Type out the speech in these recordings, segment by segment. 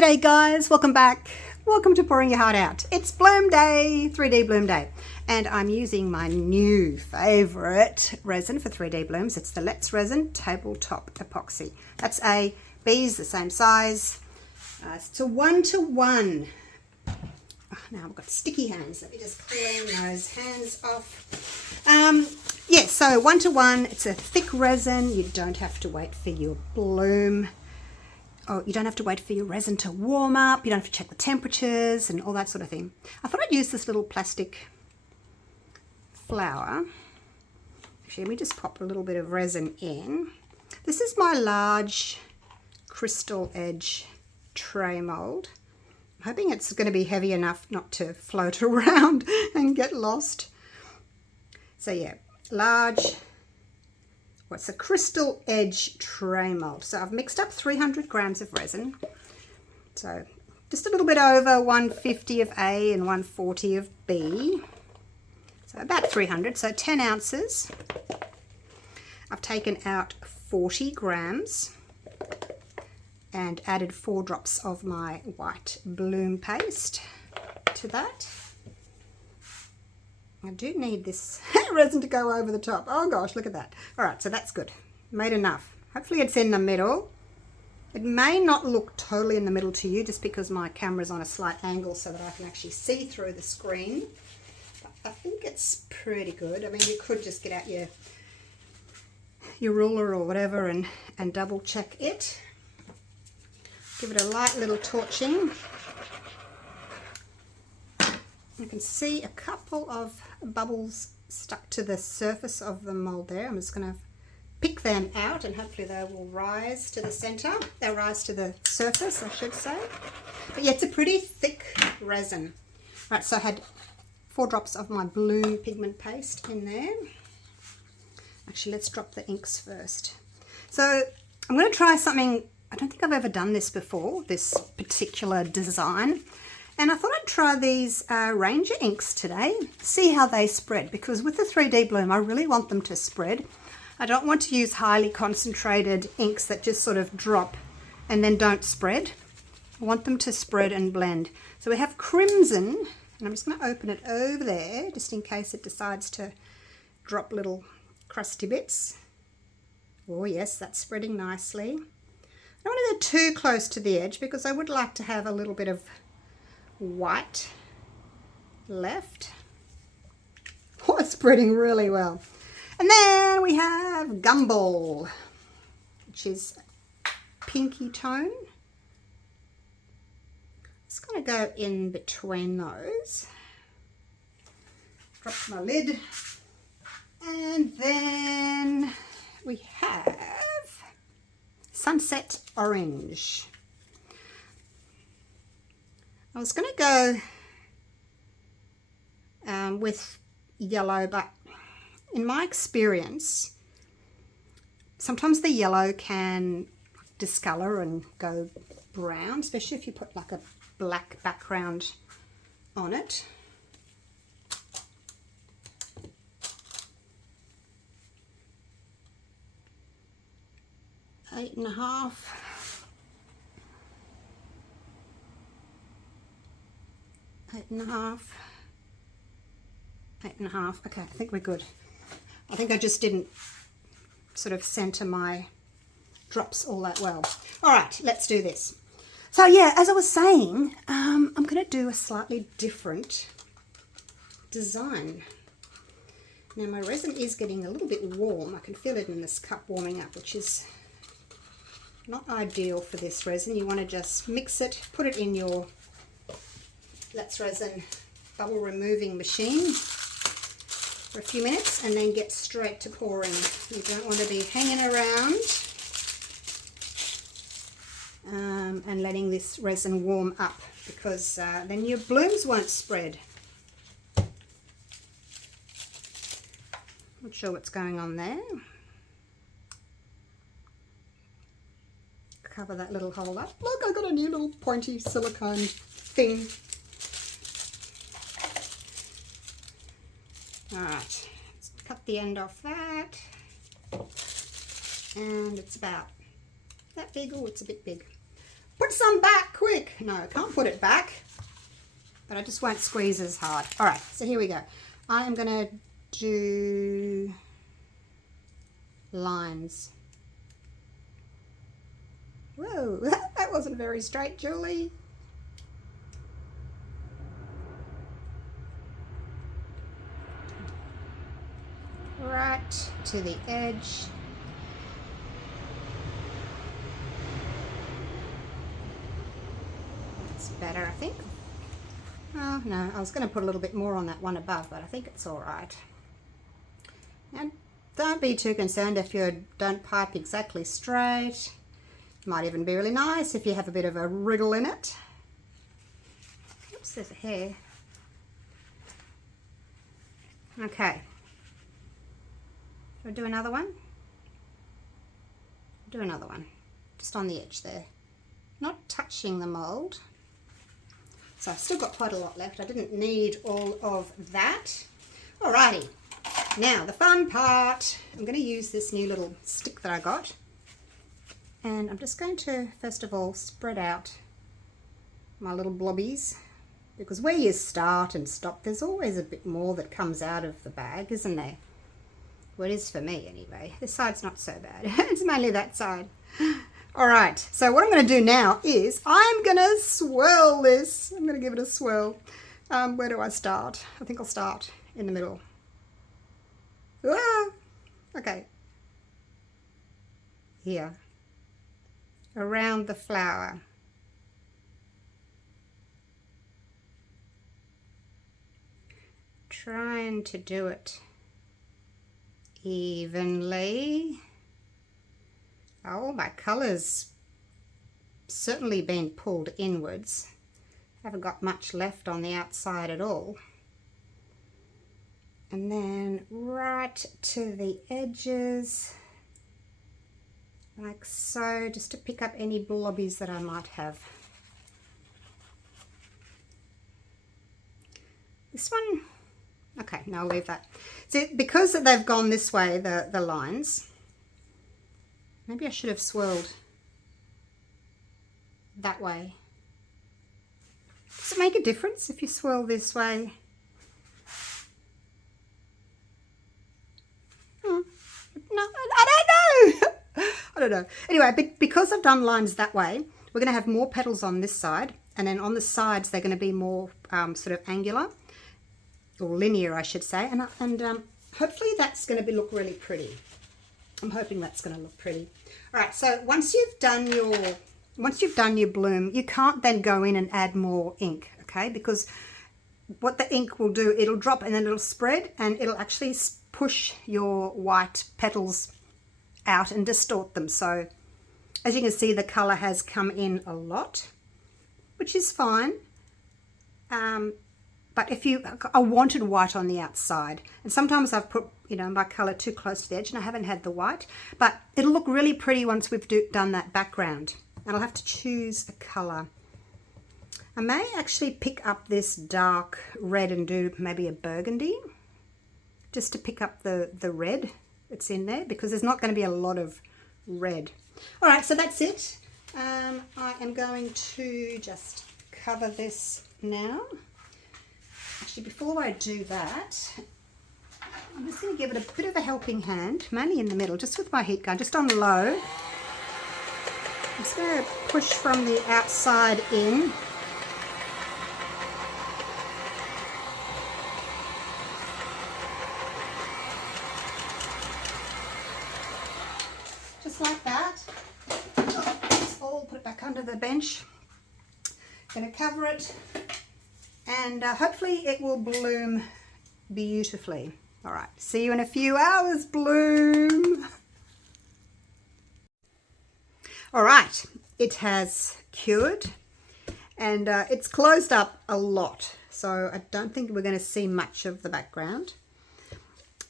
G'day guys, welcome back. Welcome to Pouring Your Heart Out. It's Bloom Day, 3D Bloom Day. And I'm using my new favourite resin for 3D blooms. It's the Let's Resin Tabletop Epoxy. That's a B's, the same size. It's a 1-to-1. Oh, now I've got sticky hands. Let me just clean those hands off. Yeah, so 1-to-1. It's a thick resin. You don't have to wait for your bloom. Oh, you don't have to wait for your resin to warm up. You don't have to check the temperatures and all that sort of thing. I thought I'd use this little plastic flower. Actually, let me just pop a little bit of resin in. This is my large crystal edge tray mold. I'm hoping it's going to be heavy enough not to float around and get lost. So yeah, large. It's a crystal edge tray mold. So I've mixed up 300 grams of resin. So just a little bit over 150 of A and 140 of B. So about 300, so 10 ounces. I've taken out 40 grams and added 4 drops of my white bloom paste to that. I do need this resin to go over the top. Oh gosh, look at that. All right, so that's good. Made enough. Hopefully it's in the middle. It may not look totally in the middle to you just because my camera's on a slight angle so that I can actually see through the screen. But I think it's pretty good. I mean, you could just get out your ruler or whatever and double check it. Give it a light little torching. You can see a couple of bubbles stuck to the surface of the mold there. I'm just going to pick them out and hopefully they will rise to the center. They'll rise to the surface, I should say. But yeah, it's a pretty thick resin. Right, so I had 4 drops of my blue pigment paste in there. Actually, let's drop the inks first. So I'm going to try something. I don't think I've ever done this before, this particular design. And I thought I'd try these Ranger inks today, see how they spread, because with the 3D Bloom, I really want them to spread. I don't want to use highly concentrated inks that just sort of drop and then don't spread. I want them to spread and blend. So we have Crimson, and I'm just going to open it over there, just in case it decides to drop little crusty bits. Oh yes, that's spreading nicely. I don't want to go too close to the edge because I would like to have a little bit of white left. Oh, it's spreading really well. And then we have Gumball, which is pinky tone. Just going to go in between those. Drop my lid. And then we have Sunset Orange. I was going to go with yellow, but in my experience, sometimes the yellow can discolor and go brown, especially if you put like a black background on it. Eight and a half. 8.5. 8.5. Okay, I think we're good. I think I just didn't sort of center my drops all that well. All right, let's do this. So yeah, as I was saying, I'm going to do a slightly different design. Now my resin is getting a little bit warm. I can feel it in this cup warming up, which is not ideal for this resin. You want to just mix it, put it in your Let's Resin bubble removing machine for a few minutes and then get straight to pouring. You don't want to be hanging around and letting this resin warm up because then your blooms won't spread. Not sure what's going on there. Cover that little hole up. Look, I've got a new little pointy silicone thing. Alright, let's cut the end off that, and it's about that big. Oh, it's a bit big. Put some back, quick! No, I can't put it back, but I just won't squeeze as hard. All right, so here we go. I am going to do lines. Whoa, that wasn't very straight, Julie. Right to the edge. That's better, I think. Oh no, I was going to put a little bit more on that one above, but I think it's all right. And don't be too concerned if you don't pipe exactly straight. Might even be really nice if you have a bit of a wriggle in it. Oops, there's a hair. Okay. Should I do another one? Do another one. Just on the edge there. Not touching the mould. So I've still got quite a lot left. I didn't need all of that. Alrighty. Now the fun part. I'm going to use this new little stick that I got. And I'm just going to, first of all, spread out my little blobbies. Because where you start and stop, there's always a bit more that comes out of the bag, isn't there? Well, it is for me anyway. This side's not so bad. It's mainly that side. All right, so what I'm going to do now is I'm going to swirl this. I'm going to give it a swirl. Where do I start? I think I'll start in the middle. Ah, okay. Here. Around the flower. Trying to do it evenly. Oh, my colour's certainly been pulled inwards. Haven't got much left on the outside at all. And then right to the edges, like so, just to pick up any blobbies that I might have. This one, okay, no, I'll leave that. See, because they've gone this way, the lines, maybe I should have swirled that way. Does it make a difference if you swirl this way? No, I don't know. I don't know. Anyway, because I've done lines that way, we're going to have more petals on this side, and then on the sides they're going to be more sort of angular, or linear, I should say, and hopefully that's going to look really pretty. I'm hoping that's going to look pretty. All right, so once you've done your bloom, you can't then go in and add more ink, okay? Because what the ink will do, it'll drop and then it'll spread, and it'll actually push your white petals out and distort them. So as you can see, the color has come in a lot, which is fine. But I wanted white on the outside, and sometimes I've put, my color too close to the edge and I haven't had the white, but it'll look really pretty once we've done that background. And I'll have to choose a color. I may actually pick up this dark red and do maybe a burgundy, just to pick up the red that's in there, because there's not going to be a lot of red. All right, so that's it. I am going to just cover this now. Actually, before I do that, I'm just going to give it a bit of a helping hand, mainly in the middle, just with my heat gun, just on low. I'm just going to push from the outside in. Just like that. It's all put it back under the bench. Going to cover it, and hopefully it will bloom beautifully. All right, see you in a few hours, bloom. All right, it has cured, and it's closed up a lot, so I don't think we're going to see much of the background.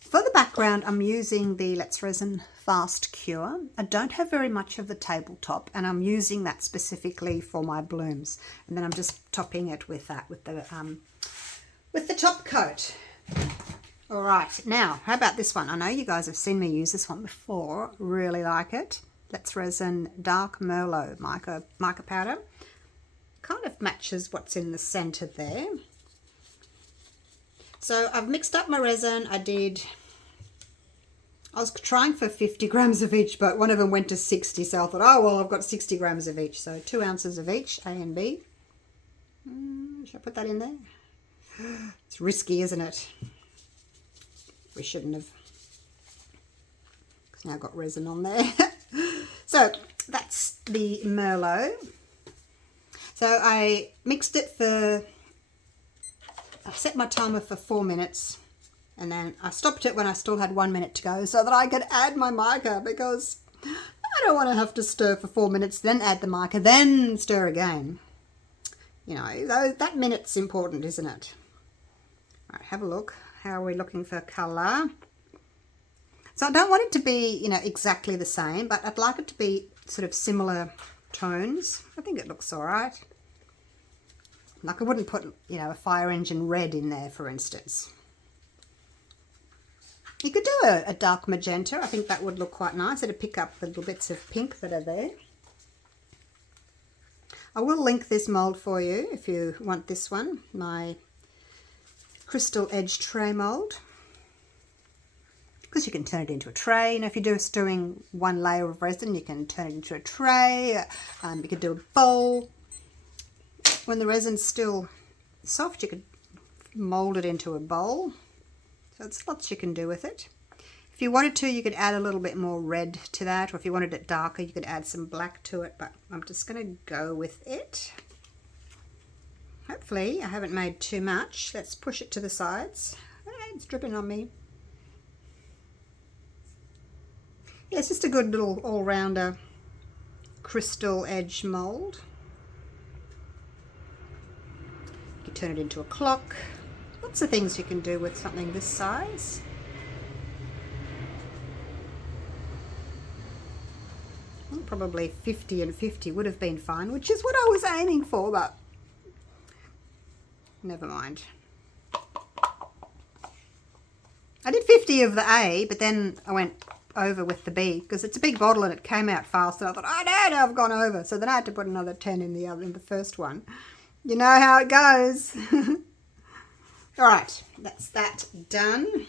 For the background, I'm using the Let's Resin Fast Cure. I don't have very much of the tabletop, and I'm using that specifically for my blooms. And then I'm just topping it with that, with the top coat. All right, now, how about this one? I know you guys have seen me use this one before. Really like it. Let's Resin Dark Merlot mica powder. kind of matches what's in the center there. So I've mixed up my resin. I was trying for 50 grams of each, but one of them went to 60. So I thought, oh, well, I've got 60 grams of each. So 2 ounces of each, A and B. Should I put that in there? It's risky, isn't it? We shouldn't have. Because now I've got resin on there. So that's the Merlot. So I mixed it for, I set my timer for 4 minutes. And then I stopped it when I still had 1 minute to go so that I could add my mica, because I don't want to have to stir for 4 minutes, then add the mica, then stir again. You know, that minute's important, isn't it? All right, have a look. How are we looking for colour? So I don't want it to be, you know, exactly the same, but I'd like it to be sort of similar tones. I think it looks all right. Like I wouldn't put, you know, a fire engine red in there, for instance. You could do a dark magenta. I think that would look quite nice. It'd pick up the little bits of pink that are there. I will link this mould for you if you want this one, my crystal edge tray mould. Because you can turn it into a tray. You know, if you're just doing one layer of resin, you can turn it into a tray. You could do a bowl. When the resin's still soft, you could mould it into a bowl. So there's lots you can do with it. If you wanted to, you could add a little bit more red to that, or if you wanted it darker, you could add some black to it, but I'm just going to go with it. Hopefully I haven't made too much. Let's push it to the sides. It's dripping on me. Yeah, it's just a good little all-rounder crystal edge mould. You can turn it into a clock. Lots of things you can do with something this size. Well, probably 50 and 50 would have been fine, which is what I was aiming for, but never mind. I did 50 of the A, but then I went over with the B because it's a big bottle and it came out fast, and I thought, oh no, I've gone over. So then I had to put another 10 in the first one. You know how it goes. All right, that's that done.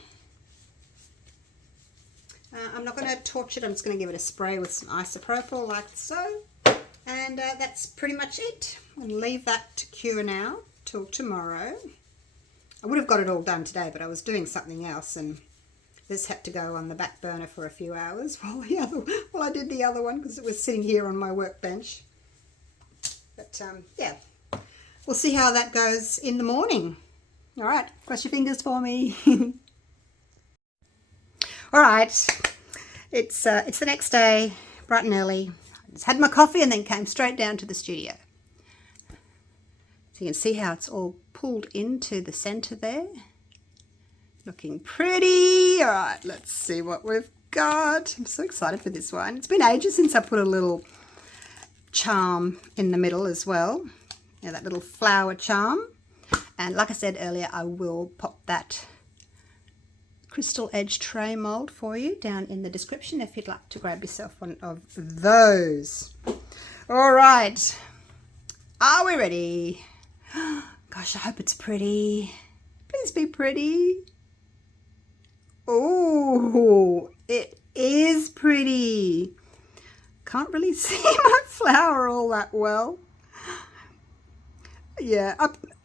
I'm not going to torch it. I'm just going to give it a spray with some isopropyl like so. And that's pretty much it. I'm going to leave that to cure now till tomorrow. I would have got it all done today, but I was doing something else and this had to go on the back burner for a few hours while I did the other one because it was sitting here on my workbench. But yeah, we'll see how that goes in the morning. All right, cross your fingers for me. All right, it's the next day, bright and early. I just had my coffee and then came straight down to the studio. So you can see how it's all pulled into the center there. Looking pretty. All right, let's see what we've got. I'm so excited for this one. It's been ages since I put a little charm in the middle as well. You know, that little flower charm. And like I said earlier, I will pop that crystal edge tray mold for you down in the description if you'd like to grab yourself one of those. All right, are we ready? Gosh, I hope it's pretty. Please be pretty. Oh, it is pretty. Can't really see my flower all that well. Yeah,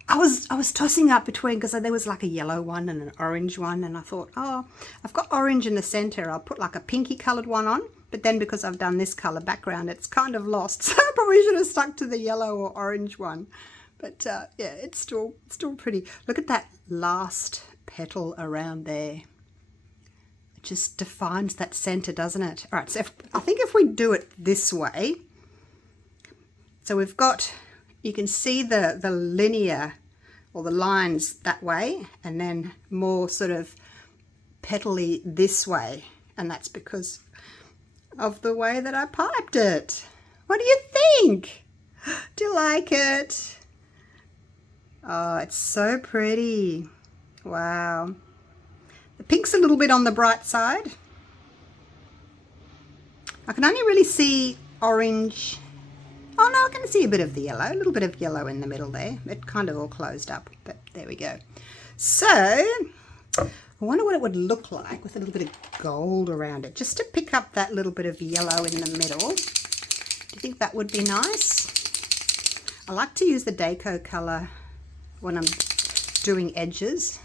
I was tossing up between, because there was like a yellow one and an orange one, and I thought, oh, I've got orange in the center, I'll put like a pinky colored one on, but then because I've done this color background, it's kind of lost, so I probably should have stuck to the yellow or orange one. But yeah, it's still pretty. Look at that last petal around there. It just defines that center, doesn't it? All right, so I think if we do it this way, so we've got, you can see the linear or the lines that way, and then more sort of petally this way, and that's because of the way that I piped it. What do you think? Do you like it? Oh, it's so pretty. Wow. The pink's a little bit on the bright side. I can only really see orange Oh no, I can see a bit of the yellow, a little bit of yellow in the middle there. It kind of all closed up, but there we go. So I wonder what it would look like with a little bit of gold around it, just to pick up that little bit of yellow in the middle. Do you think that would be nice? I like to use the Deco color when I'm doing edges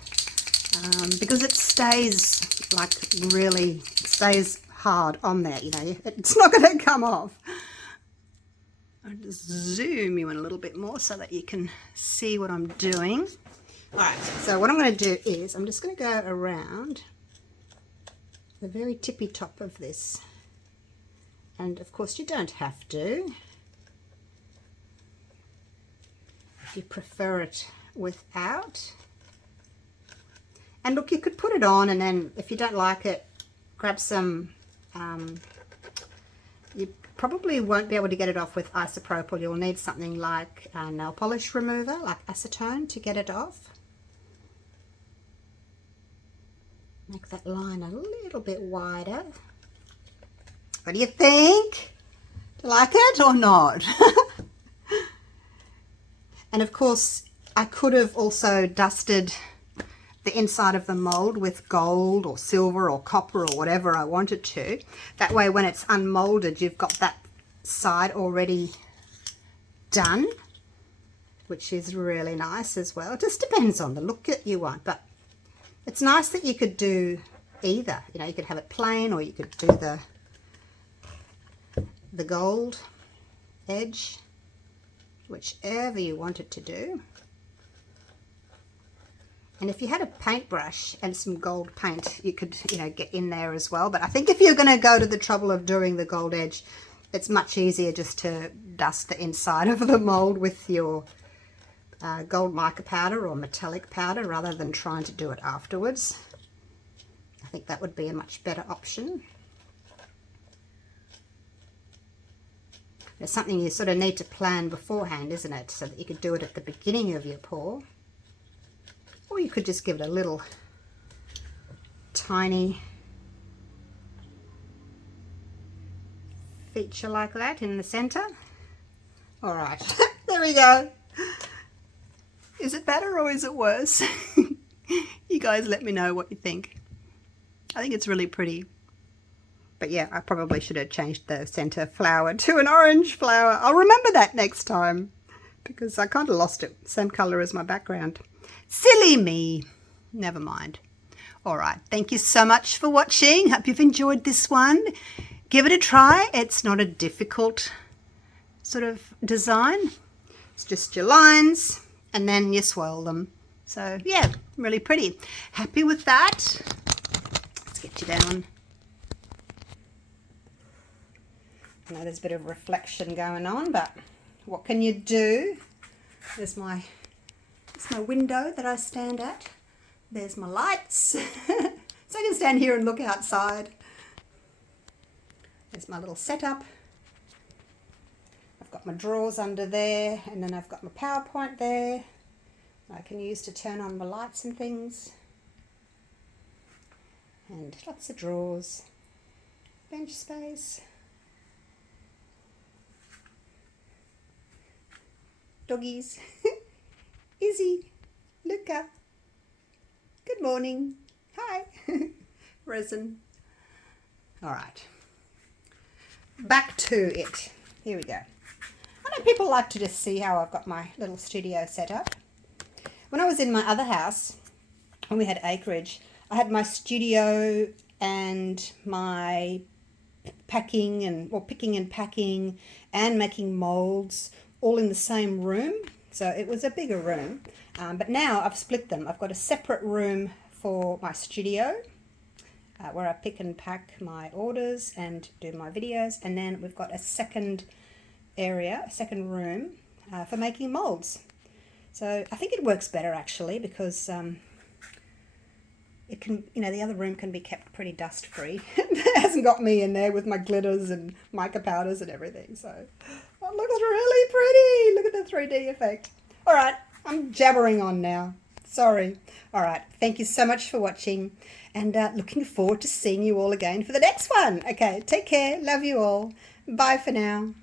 because it stays like really, it stays hard on there, you know, it's not going to come off. I'll just zoom you in a little bit more so that you can see what I'm doing. Alright, so what I'm going to do is I'm just going to go around the very tippy top of this. And of course you don't have to. If you prefer it without. And look, you could put it on and then if you don't like it, grab some, you probably won't be able to get it off with isopropyl. You'll need something like a nail polish remover, like acetone, to get it off. Make that line a little bit wider. What do you think? Do you like it or not? And of course, I could have also dusted the inside of the mold with gold or silver or copper or whatever I wanted to. That way when it's unmolded, you've got that side already done, which is really nice as well. It just depends on the look that you want, but it's nice that you could do either. You know, you could have it plain or you could do the gold edge, whichever you wanted to do. And if you had a paintbrush and some gold paint, you could, you know, get in there as well. But I think if you're going to go to the trouble of doing the gold edge, it's much easier just to dust the inside of the mold with your gold mica powder or metallic powder rather than trying to do it afterwards. I think that would be a much better option. It's something you sort of need to plan beforehand, isn't it? So that you could do it at the beginning of your pour. Or you could just give it a little tiny feature like that in the center. All right, there we go. Is it better or is it worse? You guys let me know what you think. I think it's really pretty. But yeah, I probably should have changed the center flower to an orange flower. I'll remember that next time because I kind of lost it. Same color as my background. Silly me. Never mind. All right. Thank you so much for watching. Hope you've enjoyed this one. Give it a try. It's not a difficult sort of design. It's just your lines and then you swirl them. So yeah, really pretty. Happy with that. Let's get you down. I know there's a bit of reflection going on, but what can you do? There's my window that I stand at. There's my lights. So I can stand here and look outside. There's my little setup. I've got my drawers under there, and then I've got my PowerPoint there. I can use to turn on my lights and things. And lots of drawers. Bench space. Doggies. Izzy, Luca, good morning, hi, Resin. All right, back to it. Here we go. I know people like to just see how I've got my little studio set up. When I was in my other house, when we had acreage, I had my studio and my packing and, or picking and packing and making molds all in the same room. So it was a bigger room, but now I've split them. I've got a separate room for my studio where I pick and pack my orders and do my videos, and then we've got a second area, a second room for making molds. So I think it works better actually because it can, you know, the other room can be kept pretty dust free. It hasn't got me in there with my glitters and mica powders and everything. So it looks really pretty. Look at the 3D effect. All right, I'm jabbering on now. Sorry. All right, thank you so much for watching, and looking forward to seeing you all again for the next one. Okay, take care. Love you all. Bye for now.